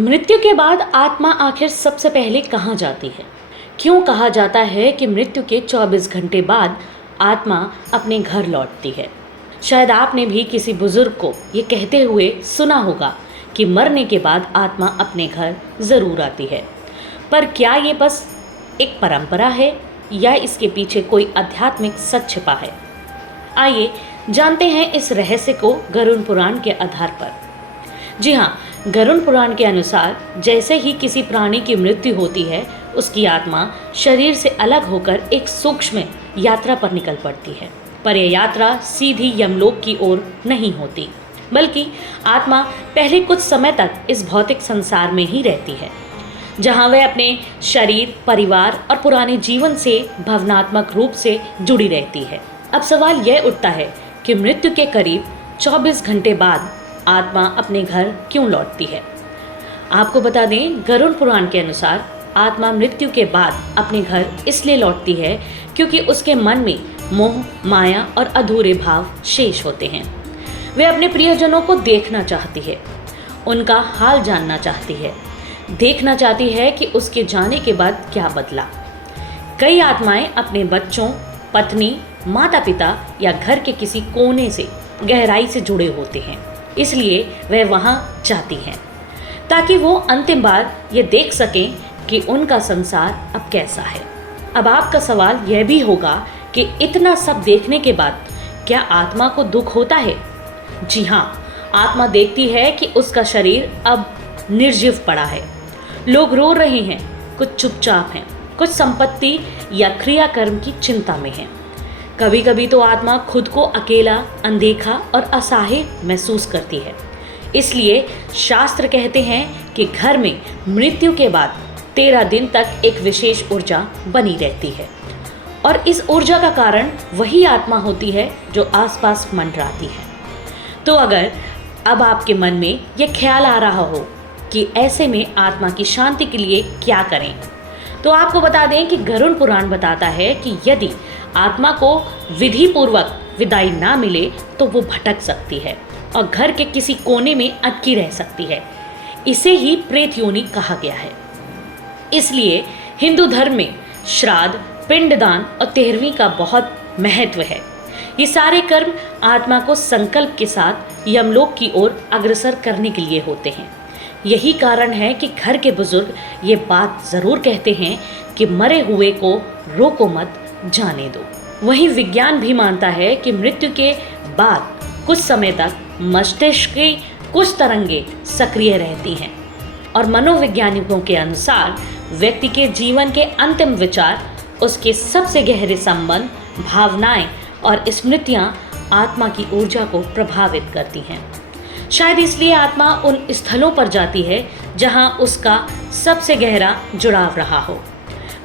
मृत्यु के बाद आत्मा आखिर सबसे पहले कहाँ जाती है? क्यों कहा जाता है कि मृत्यु के 24 घंटे बाद आत्मा अपने घर लौटती है? शायद आपने भी किसी बुजुर्ग को ये कहते हुए सुना होगा कि मरने के बाद आत्मा अपने घर ज़रूर आती है। पर क्या ये बस एक परंपरा है या इसके पीछे कोई आध्यात्मिक सच छिपा है? आइए जानते हैं इस रहस्य को गरुड़ पुराण के आधार पर। जी हाँ, गरुड़ पुराण के अनुसार जैसे ही किसी प्राणी की मृत्यु होती है, उसकी आत्मा शरीर से अलग होकर एक सूक्ष्म यात्रा पर निकल पड़ती है। पर यह यात्रा सीधी यमलोक की ओर नहीं होती, बल्कि आत्मा पहले कुछ समय तक इस भौतिक संसार में ही रहती है, जहाँ वह अपने शरीर, परिवार और पुराने जीवन से भावनात्मक रूप से जुड़ी रहती है। अब सवाल यह उठता है कि मृत्यु के करीब 24 घंटे बाद आत्मा अपने घर क्यों लौटती है? आपको बता दें, गरुड़ पुराण के अनुसार आत्मा मृत्यु के बाद अपने घर इसलिए लौटती है क्योंकि उसके मन में मोह, माया और अधूरे भाव शेष होते हैं। वे अपने प्रियजनों को देखना चाहती है, उनका हाल जानना चाहती है, देखना चाहती है कि उसके जाने के बाद क्या बदला। कई आत्माएं अपने बच्चों, पत्नी, माता पिता या घर के किसी कोने से गहराई से जुड़े होते हैं, इसलिए वह वहां जाती हैं ताकि वो अंतिम बार ये देख सकें कि उनका संसार अब कैसा है। अब आपका सवाल यह भी होगा कि इतना सब देखने के बाद क्या आत्मा को दुख होता है? जी हाँ, आत्मा देखती है कि उसका शरीर अब निर्जीव पड़ा है। लोग रो रहे हैं, कुछ चुपचाप हैं, कुछ संपत्ति या क्रियाकर्म की चिंता में हैं। कभी कभी तो आत्मा खुद को अकेला, अनदेखा और असहाय महसूस करती है। इसलिए शास्त्र कहते हैं कि घर में मृत्यु के बाद 13 दिन तक एक विशेष ऊर्जा बनी रहती है, और इस ऊर्जा का कारण वही आत्मा होती है जो आसपास मंडराती है। तो अगर अब आपके मन में यह ख्याल आ रहा हो कि ऐसे में आत्मा की शांति के लिए क्या करें, तो आपको बता दें कि गरुड़ पुराण बताता है कि यदि आत्मा को विधि पूर्वक विदाई ना मिले तो वो भटक सकती है और घर के किसी कोने में अटकी रह सकती है। इसे ही प्रेत योनि कहा गया है। इसलिए हिंदू धर्म में श्राद्ध, पिंडदान और 13वीं का बहुत महत्व है। ये सारे कर्म आत्मा को संकल्प के साथ यमलोक की ओर अग्रसर करने के लिए होते हैं। यही कारण है कि घर के बुजुर्ग ये बात ज़रूर कहते हैं कि मरे हुए को रोको मत, जाने दो। वहीं विज्ञान भी मानता है कि मृत्यु के बाद कुछ समय तक मस्तिष्क की कुछ तरंगें सक्रिय रहती हैं, और मनोवैज्ञानिकों के अनुसार व्यक्ति के जीवन के अंतिम विचार, उसके सबसे गहरे संबंध, भावनाएं और स्मृतियां आत्मा की ऊर्जा को प्रभावित करती हैं। शायद इसलिए आत्मा उन स्थलों पर जाती है जहां उसका सबसे गहरा जुड़ाव रहा हो।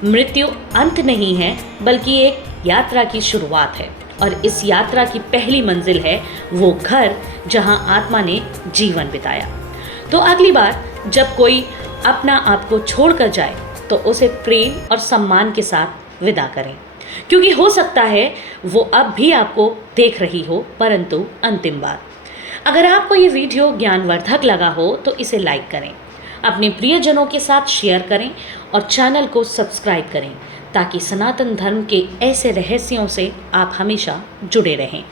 मृत्यु अंत नहीं है, बल्कि एक यात्रा की शुरुआत है, और इस यात्रा की पहली मंजिल है वो घर जहां आत्मा ने जीवन बिताया। तो अगली बार जब कोई अपना आप को छोड़कर जाए तो उसे प्रेम और सम्मान के साथ विदा करें, क्योंकि हो सकता है वो अब भी आपको देख रही हो, परंतु अंतिम बार। अगर आपको ये वीडियो ज्ञानवर्धक लगा हो तो इसे लाइक करें, अपने प्रियजनों के साथ शेयर करें और चैनल को सब्सक्राइब करें, ताकि सनातन धर्म के ऐसे रहस्यों से आप हमेशा जुड़े रहें।